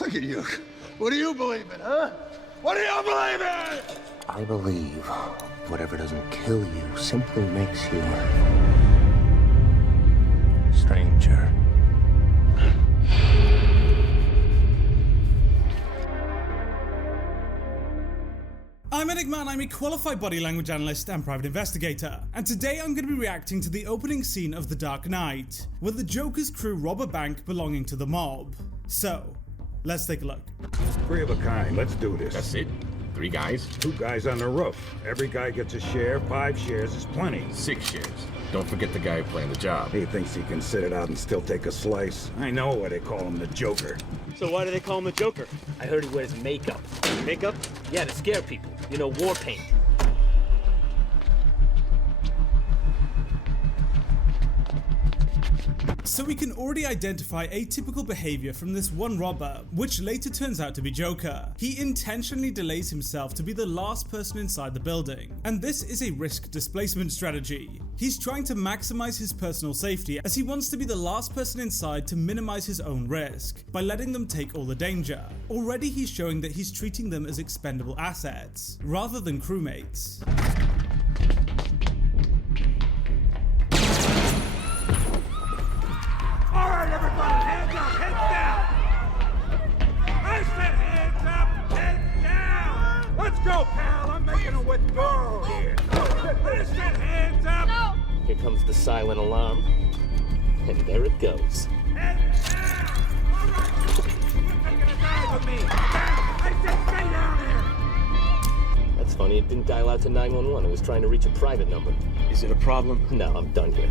Look at you. What do you believe in, huh? What do you believe in? I believe whatever doesn't kill you simply makes you stranger. I'm Enigma and I'm a qualified body language analyst and private investigator, and today I'm going to be reacting to the opening scene of The Dark Knight, where the Joker's crew rob a bank belonging to the mob. So, let's take a look. 3 of a kind, let's do this. That's it? 3 guys? 2 guys on the roof. Every guy gets a share, 5 shares is plenty. 6 shares. Don't forget the guy playing the job. He thinks he can sit it out and still take a slice. I know why they call him the Joker. So why do they call him the Joker? I heard he wears makeup. Makeup? Yeah, to scare people. You know, war paint. So we can already identify atypical behavior from this one robber, which later turns out to be Joker. He intentionally delays himself to be the last person inside the building, and this is a risk displacement strategy. He's trying to maximize his personal safety as he wants to be the last person inside to minimize his own risk, by letting them take all the danger. Already he's showing that he's treating them as expendable assets, rather than crewmates. All right, everybody, hands up, heads down! I said hands up, heads down! Let's go, pal, I'm making a withdrawal here. I said hands up! No! Here comes the silent alarm. And there it goes. Heads down! All right, you're taking a dive with me! I said stay down here! That's funny, it didn't dial out to 911. It was trying to reach a private number. Is it a problem? No, I'm done here.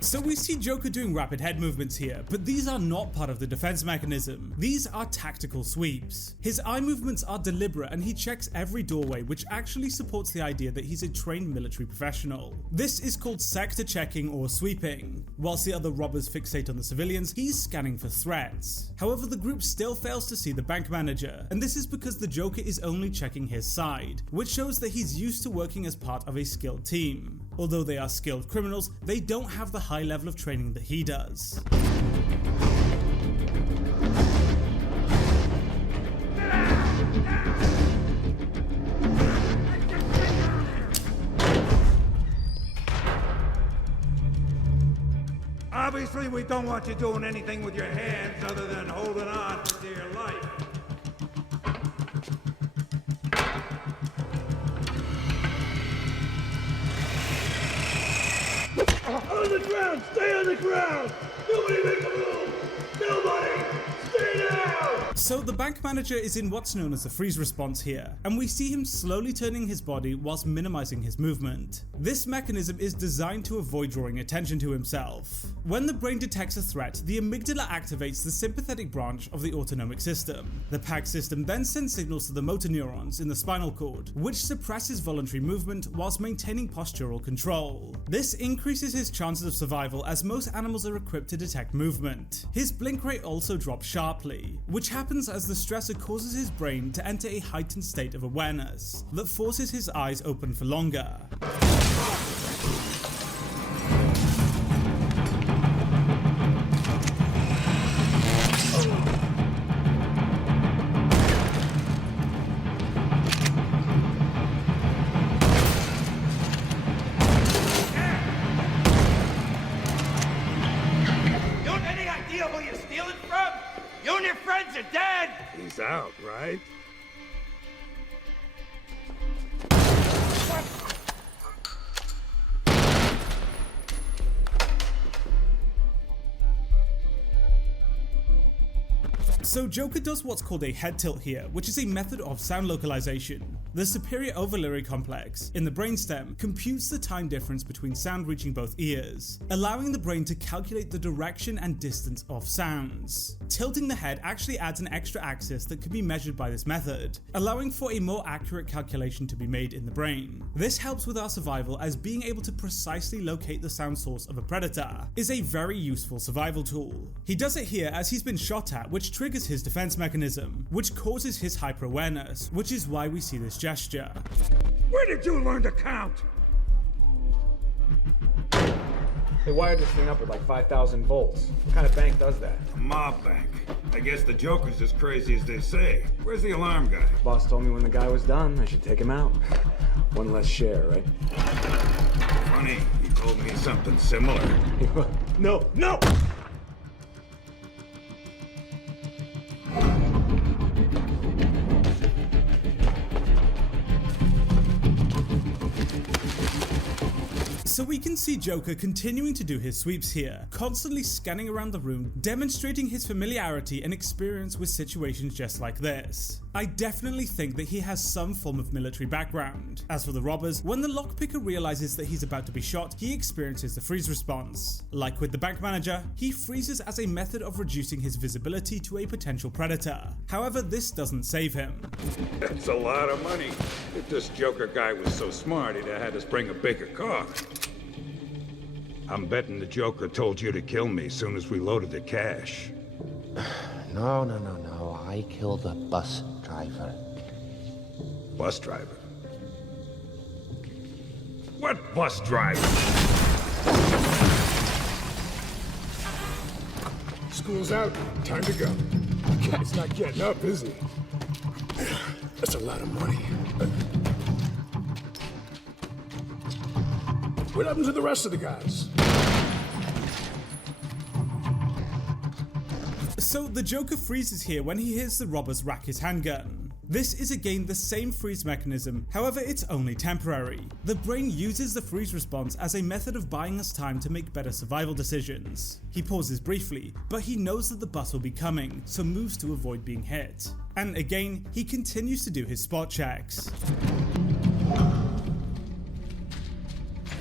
So we see Joker doing rapid head movements here, but these are not part of the defense mechanism. These are tactical sweeps. His eye movements are deliberate and he checks every doorway, which actually supports the idea that he's a trained military professional. This is called sector checking or sweeping. Whilst the other robbers fixate on the civilians, he's scanning for threats. However, the group still fails to see the bank manager, and this is because the Joker is only checking his side, which shows that he's used to working as part of a skilled team. Although they are skilled criminals, they don't have the high level of training that he does. Obviously, we don't want you doing anything with your hands other than holding on for dear life. On the ground! Stay on the ground! Nobody make a move! Nobody! Stay down! So the bank manager is in what's known as the freeze response here, and we see him slowly turning his body whilst minimizing his movement. This mechanism is designed to avoid drawing attention to himself. When the brain detects a threat, the amygdala activates the sympathetic branch of the autonomic system. The PAC system then sends signals to the motor neurons in the spinal cord, which suppresses voluntary movement whilst maintaining postural control. This increases his chances of survival as most animals are equipped to detect movement. His blink rate also drops sharply, which happens as the stressor causes his brain to enter a heightened state of awareness that forces his eyes open for longer. He's out, right? So Joker does what's called a head tilt here, which is a method of sound localization. The superior ovulatory complex in the brainstem computes the time difference between sound reaching both ears, allowing the brain to calculate the direction and distance of sounds. Tilting the head actually adds an extra axis that can be measured by this method, allowing for a more accurate calculation to be made in the brain. This helps with our survival, as being able to precisely locate the sound source of a predator is a very useful survival tool. He does it here as he's been shot at, which triggers his defense mechanism, which causes his hyper-awareness, which is why we see this gesture. Where did you learn to count? They wired this thing up with like 5,000 volts. What kind of bank does that? A mob bank. I guess the Joker's as crazy as they say. Where's the alarm guy? Boss told me when the guy was done, I should take him out. One less share, right? Funny, he told me something similar. No, no! So we can see Joker continuing to do his sweeps here, constantly scanning around the room, demonstrating his familiarity and experience with situations just like this. I definitely think that he has some form of military background. As for the robbers, when the lockpicker realizes that he's about to be shot, he experiences the freeze response. Like with the bank manager, he freezes as a method of reducing his visibility to a potential predator. However, this doesn't save him. That's a lot of money. If this Joker guy was so smart, he'd have had us bring a bigger car. I'm betting the Joker told you to kill me as soon as we loaded the cash. No. I killed the bus driver. Bus driver? What bus driver? School's out. Time to go. Guy's not getting up, is he? That's a lot of money. What happened to the rest of the guys? So the Joker freezes here when he hears the robbers rack his handgun. This is again the same freeze mechanism, however it's only temporary. The brain uses the freeze response as a method of buying us time to make better survival decisions. He pauses briefly, but he knows that the bus will be coming, so moves to avoid being hit. And again, he continues to do his spot checks.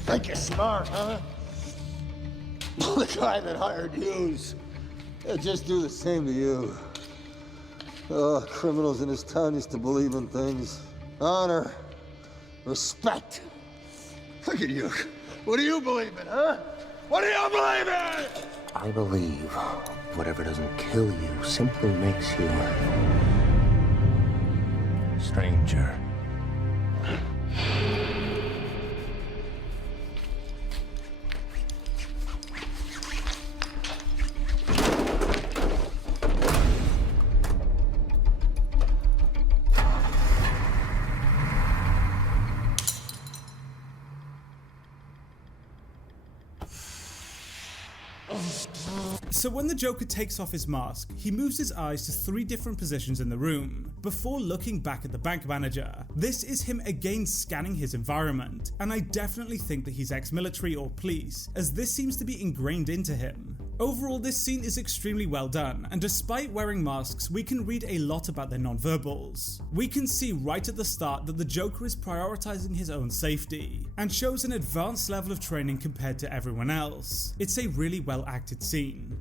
Think you're smart, huh? The guy that hired yous. He'll just do the same to you. Oh, criminals in this town used to believe in things. Honor. Respect. Look at you. What do you believe in, huh? What do you believe in? I believe whatever doesn't kill you simply makes you stranger. So when the Joker takes off his mask, he moves his eyes to 3 different positions in the room, before looking back at the bank manager. This is him again scanning his environment, and I definitely think that he's ex-military or police, as this seems to be ingrained into him. Overall, this scene is extremely well done, and despite wearing masks, we can read a lot about their nonverbals. We can see right at the start that the Joker is prioritizing his own safety, and shows an advanced level of training compared to everyone else. It's a really well acted scene.